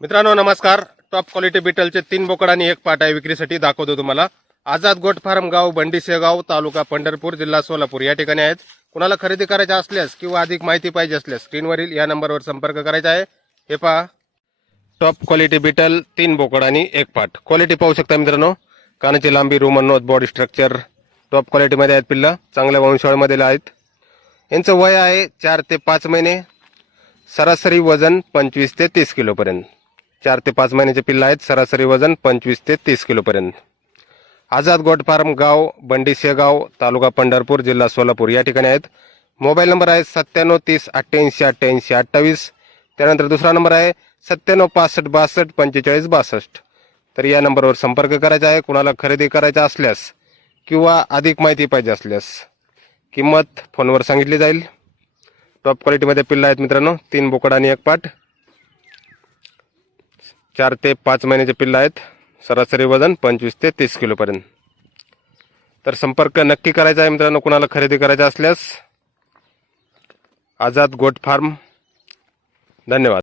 मित्रांनो नमस्कार. Top quality बिटलचे तीन बोकड आणि एक पाट आहे विक्रीसाठी दाखवतो तुम्हाला. आझाद गोट फार्म गाव बंडी शेगाव तालुका पंढरपूर जिल्हा सोलापूर. या ठिकाणी आहेत. कुणाला खरेदी करायचा असल्यास किंवा अधिक माहिती पाहिजे असल्यास स्क्रीनवरील या नंबरवर संपर्क करायचा आहे. हे पहा. टॉप क्वालिटी बिटल तीन बोकड आणि एक पाट. क्वालिटी पाहू शकता मित्रांनो. कानाची लांबी रुमनोत बॉडी स्ट्रक्चर टॉप क्वालिटीमध्ये आहेत पिल्ला. चांगल्या वंशावळीमध्ये आहेत. यांचं वय आहे चार ते पाच महिने. सरासरी वजन पंचवीस ते तीस किलोपर्यंत. चार ते पाच महिन्याचे पिल्लं आहेत. सरासरी वजन पंचवीस ते तीस किलोपर्यंत आझाद गोट फार्म गाव बंडी शेगाव तालुका पंढरपूर जिल्हा सोलापूर या ठिकाणी आहेत. मोबाईल नंबर आहे सत्त्याण्णव तीस अठ्ठ्याऐंशी अठ्ठ्याऐंशी अठ्ठावीस. त्यानंतर दुसरा नंबर आहे सत्त्याण्णव पासष्ट बासष्ट पंचेचाळीस बासष्ट. तर या नंबरवर संपर्क करायचा आहे. कुणाला खरेदी करायचा असल्यास किंवा अधिक माहिती पाहिजे असल्यास किंमत फोनवर सांगितली जाईल. टॉप क्वालिटीमध्ये पिल्लं आहेत मित्रांनो. तीन बोकड आणि एक पाठ चार ते पाच महिन्याचे पिल्लं आहेत. सरासरी वजन पंचवीस ते तीस किलोपर्यंत. तर संपर्क नक्की करायचा आहे मित्रांनो कुणाला खरेदी करायचा असल्यास. Azad goat farm. धन्यवाद.